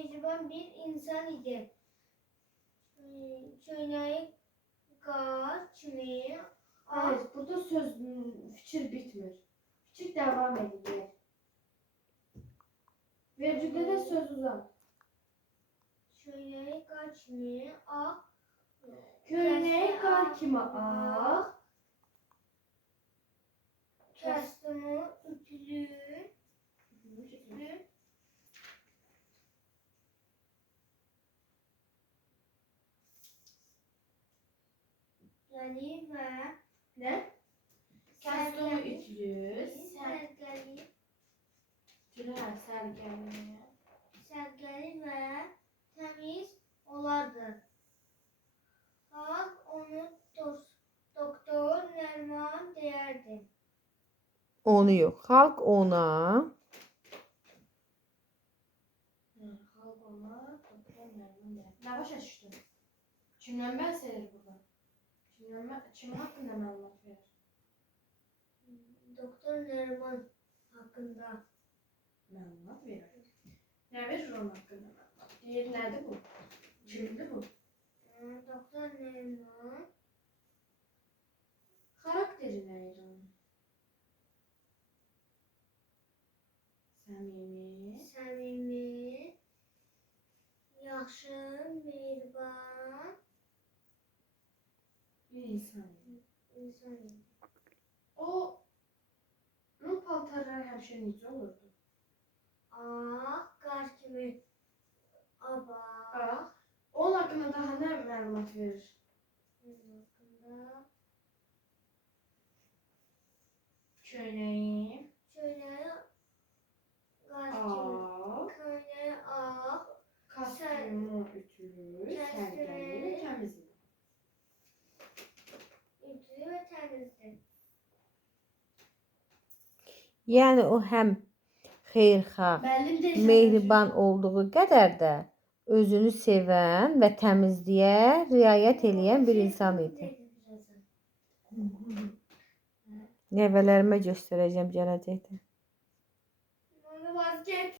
mehriban bir insan idi. Çöynəyi qar kimi Evet, burada söz, fikir bitmir. Fikir devam ediyor. Vergüde de söz uzat. çöynəyi qar kimi ağ Köynəyi qar kimi ağ, kəstimi ütülü gəlir və ne? Kəstimi ütülü, sərgəli sərgəli və təmiz olardı. Xalq onu doktor Nərman deyərdi. Onu yox. Xalq ona Xalq ona doktor Nərman deyər. Nə başa düşdün? Kimdən bəhs edir burada? Kim haqqında məlumat verir? Doktor Nərman haqqında. Məlumat verir. Nə verir onun haqqında məlumat? Deyir, nədir bu? Kimdir bu? Doktor Nərman Xarakteri nə idi onun? səmimi, yaxşı, mehriban Bir insan idi. insan idi. Onun paltarları həmişə necə olurdu? Ağ, qar kimi aba. Onun haqqında daha nə məlumat verir? Haqqında Köynəyi çöynəyi qar ağ, kimi, köynəyi ağ, kostyumu ütülü, sərgəli və təmiz idi. ütülü və təmizdir. yəni o həm xeyirxah, Müəllim də mehriban olduğu qədər də özünü sevən və təmizliyə riayət edən bir insan idi. Nəvələrimə göstərəcəm gələcəkdə. Onu vazgeç.